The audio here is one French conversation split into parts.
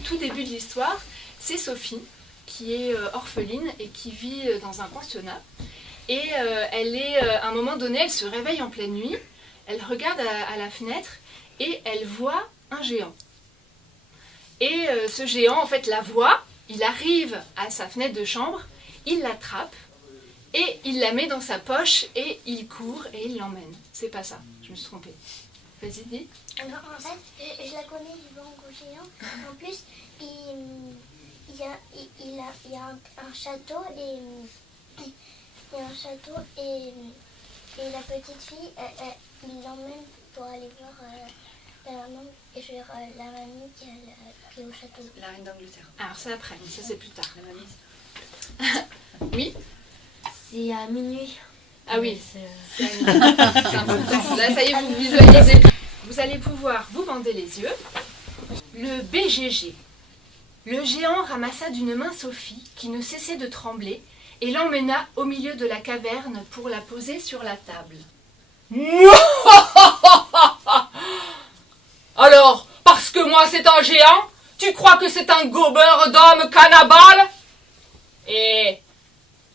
tout début de l'histoire, c'est Sophie, qui est orpheline et qui vit dans un pensionnat. Et à un moment donné, elle se réveille en pleine nuit, elle regarde à la fenêtre et elle voit un géant. Et ce géant, en fait, la voit, il arrive à sa fenêtre de chambre, il l'attrape et il la met dans sa poche et il court et il l'emmène. C'est pas ça, je me suis trompée. Vas-y, dis. Alors, en fait, je la connais du bango géant. En plus, il y a un château et la petite fille, il l'emmène pour aller voir la maman et la mamie qui est au château. La reine d'Angleterre. Alors c'est après, mais ça c'est plus tard. La mamie. Oui. C'est à minuit. Ah oui. C'est C'est important. Là, ça y est, vous visualisez. Vous allez pouvoir vous bander les yeux. Le BGG. Le géant ramassa d'une main Sophie, qui ne cessait de trembler, et l'emmena au milieu de la caverne pour la poser sur la table. Alors, parce que moi c'est un géant, tu crois que c'est un gobeur d'homme cannibale? Et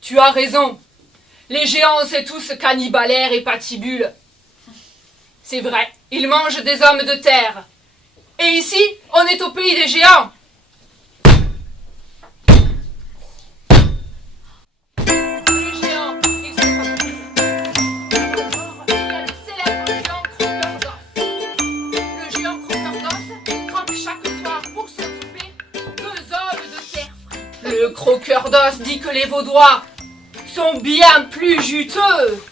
tu as raison. Les géants, c'est tous cannibalaires et patibules. C'est vrai, ils mangent des hommes de terre. Et ici, on est au pays des géants. Les géants, ils sont partis. Or, il y a le célèbre géant croqueur d'os. Le géant croqueur d'os croque chaque soir pour son souper 2 hommes de terre frits. Le croqueur d'os dit que les Vaudois sont bien plus juteux.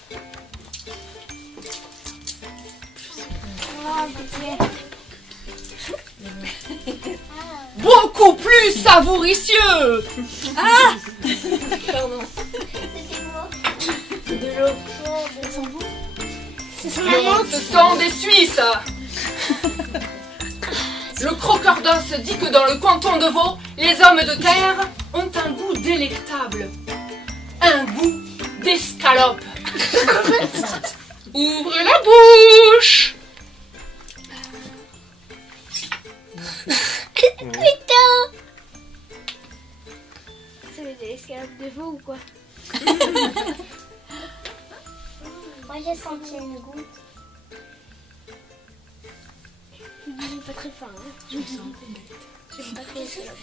Beaucoup plus savouricieux. C'était quoi? de l'eau. C'est son maman. Ce sont des Suisses. Le croqueur d'os dit que dans le canton de Vaud, les hommes de terre ont un goût délectable. Un goût d'escalope. Ouvrez la bouche. Putain! C'est des escalopes de veau ou quoi? Moi j'ai senti une goutte. J'aime pas très fin. Hein. J'aime pas trop les escalopes.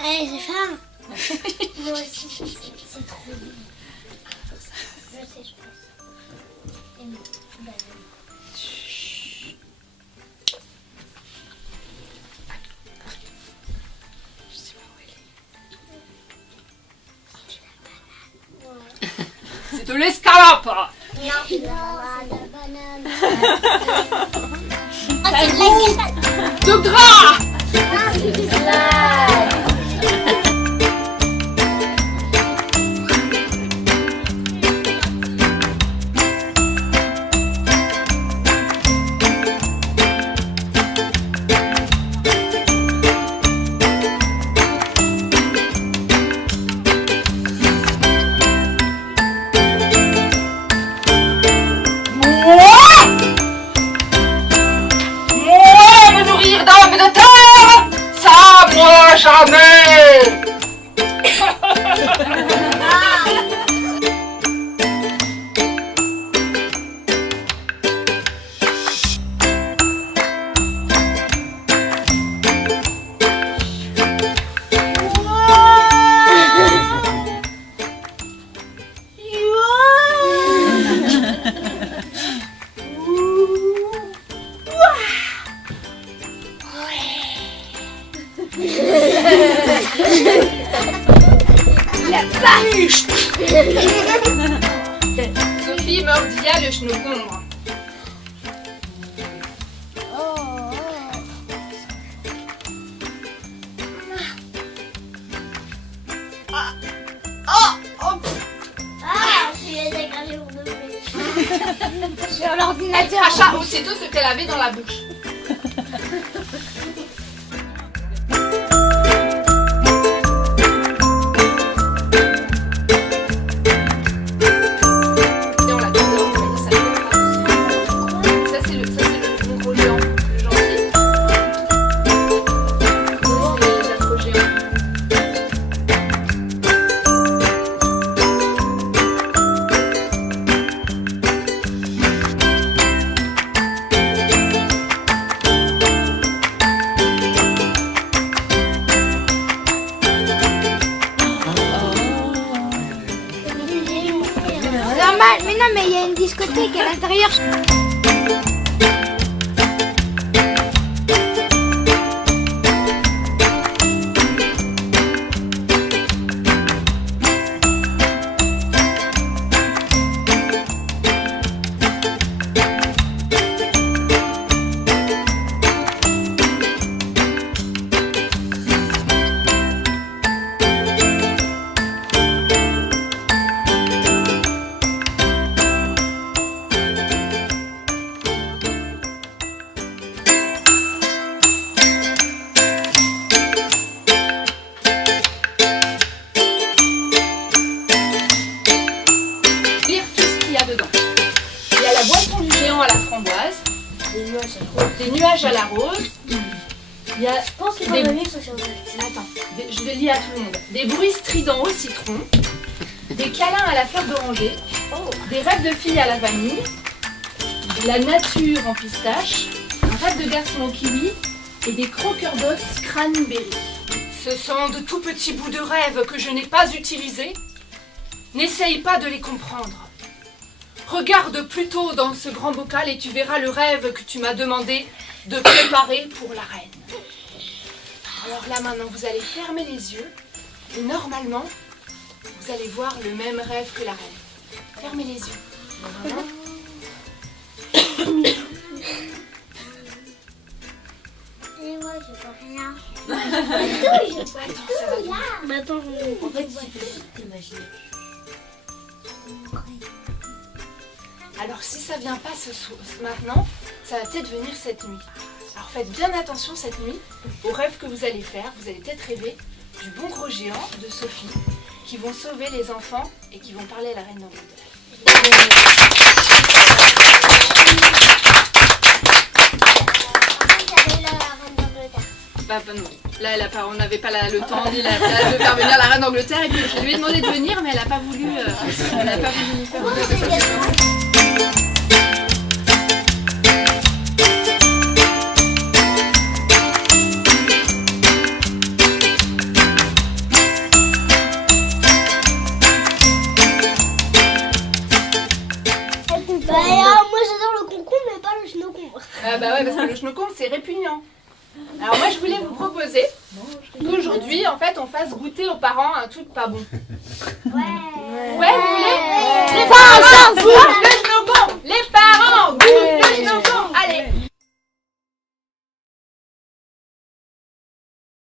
Allez, j'ai faim. Moi aussi, c'est trop bon. Je sais, je pense. Et une banane. C'est de l'escalope. Non, c'est de la banane. Ah, c'est de la banane. De gras. Ah, c'est du slime. Jamais. Sophie mordilla le chenocombre. J'ai dégagé mon bébé. Sur l'ordinateur. Cracha aussitôt ce qu'elle avait dans la bouche. Ça c'est le gros géant, le gentil. bibliothèque à l'intérieur. Des nuages à la rose. Il y a Je pense qu'il faut des... donner ce chose. Attends, je vais lire à tout le monde. Des bruits stridents au citron, des câlins à la fleur d'oranger, des rêves de filles à la vanille, la nature en pistache, un rêve de garçon au kiwi et des croqueurs d'os cranberry. Ce sont de tout petits bouts de rêve que je n'ai pas utilisés. N'essaye pas de les comprendre. Regarde plutôt dans ce grand bocal et tu verras le rêve que tu m'as demandé de préparer pour la reine. Alors là maintenant vous allez fermer les yeux et normalement vous allez voir le même rêve que la reine. Fermez les yeux. Et moi je vois rien. Attends, ça va venir. Mais attends, En fait, tu peux juste t'imaginer. Alors si ça vient pas maintenant, ça va peut-être venir cette nuit. Alors faites bien attention cette nuit aux rêves que vous allez faire. Vous allez peut-être rêver du bon gros géant de Sophie qui vont sauver les enfants et qui vont parler à la reine d'Angleterre. j'avais la reine d'Angleterre. Bah non. Là, on n'avait pas le temps ni la place de faire venir la reine d'Angleterre et puis je lui ai demandé de venir mais elle n'a pas voulu nous faire venir. Moi j'adore le concombre mais pas le chenocombre. Ah bah ouais, parce que le chenocombe c'est répugnant. Alors moi je voulais vous proposer qu'aujourd'hui en fait on fasse goûter aux parents un truc pas bon. Ouais. Ouais, vous voulez? Pas un